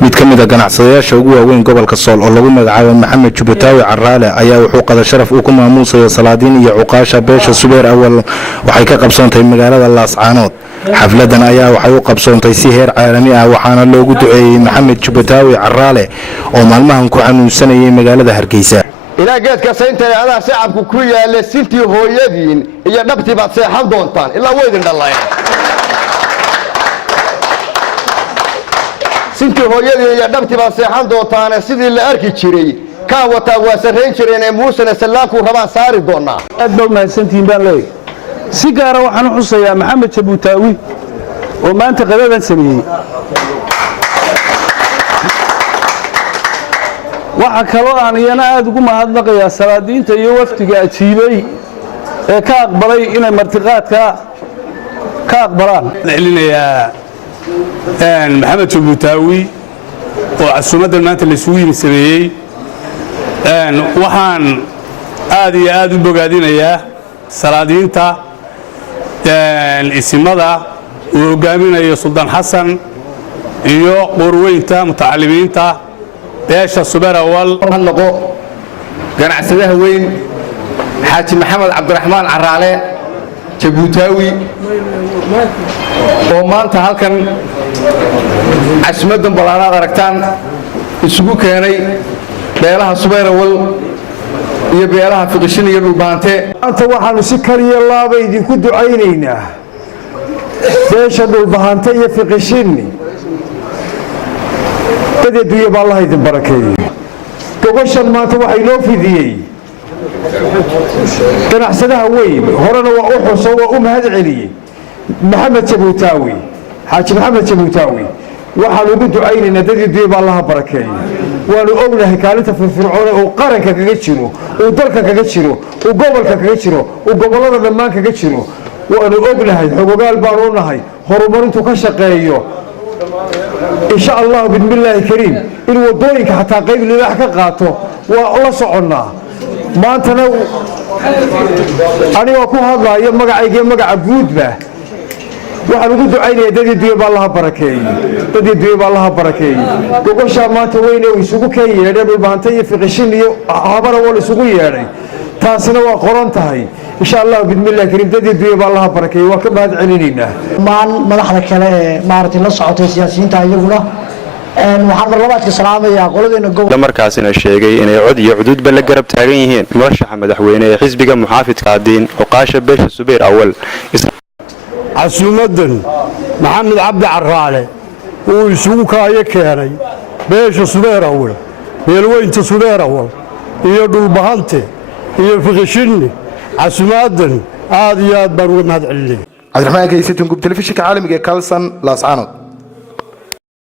mid ka mid ah ganacsadayaasha ugu waaweyn gobolka Sool oo lagu magacaabo Maxamed Jubataawi Caraale ayaa wuxuu qada sharaf u ku maamuusay salaadiin iyo cuqaasha beesha Subeer Awal waxay ka qabsoontay magaalada Laascaanood. xafladan ayaa waxay u qabsoontay si heer caalami ah waxaana loogu duceeyay Maxamed Jubataawi Caraale oo maalmahan ku xanuunsanayay magaalada Hargeysa. ilaa geedka saynta adaa shacabku ku yaala sintii hooyadiin iyo dhabtii baad seexan doontaan ilaa weydin dhalayeen sintii hooyadiin iyo dhabtii baad seexan doontaan sidii la arki jiray ka wata waa sarreyn jireen muusana salaanku rabaan saari doonaa aad baa mahadsantiin baan leeyahay si gaar ah waxaan xusayaa Maxamed Jubataawi oo maanta qadadan sameeyay waxa kale oo aan iyana aad ugu mahadnaqayaa salaadiinta iyo waftiga ajiibay ee ka aqbalay inay martiqaadka ka aqbalaan celinayaa Maxamed Jubataawi oo casuumadan maanta la isugu yimid sameeyay waxaan aad iyo aad u bogaadinayaa salaadiinta isimada uu hogaaminayo Sultan Xasan iyo qorweynta mutacalimiinta beesha Subeer Awal noqo ganacsadaha weyn Xaaji Maxamed Cabdiraxmaan Caraale Jubataawi oo maanta halkan casuumadan balaanaad aragtaan isugu keenay beelaha Subeer Awal iyo beelaha Fiqishin iyo Dhulbaante anta waxaanu si kaliya laaba idinku ducaynaynaa beesha Dhulbaante iyo Fiqishin dadweeyna baa Allah idin barakeeyo goboshan maanta waxay loo fidiyay ganacsadaha weyn horena waa u xuso waa u mahad celiyay Maxamed Jubataawi Xaaji Maxamed Jubataawi waxaan ugu ducaynaynaa dadweeyna baa Allah barakeeyo waanu ognahay kaalinta firfircoon oo qaranka kaga jiro oo dalka kaga jiro oo gobolka kaga jiro oo gobolada dhammaan kaga jiro waanu ognahay xogogaal baan u nahay horumarintu ka shaqeeyo إن شاء الله بسم الله الكريم الودوينك حتى قيب لله كقاته والله صعنا ما أنت لو أنا وأكون هذا يوم مقع جود به وحنا نقول عيني تدي دويب الله بركة تدي دويب الله بركة وقول شاب ما توين ويسوق كي يرد بالبانتي في غشين عبر ولا سوق يرد تاسنا وقرن تهاي إن شاء الله بسم الله الكريم تدي دويب الله بركة وكم هذا علينا ما مدحنا كلا مارتي نص عطي سياسيين تايجونا waxaan marlabaadka salaamayaa qoladeena gobolka markaasina sheegay inay cod iyo xuduud bal garab taagan yihiin murashaxa madaxweyne ee xisbiga muxaafidka diin cuqaasha beesha Subeer Awal casuumadan Maxamed Cabdi Caraale oo isugu kaaya keenay beesha Subeer Awal beelweynta Subeer Awal iyo Dhulbaante iyo Fiqishin casuumadan aad iyo aad baan uga mahad celinay Cabdiraxmaan Kayse Tungub telefishinka caalamiga ee Kalsan Laascaanood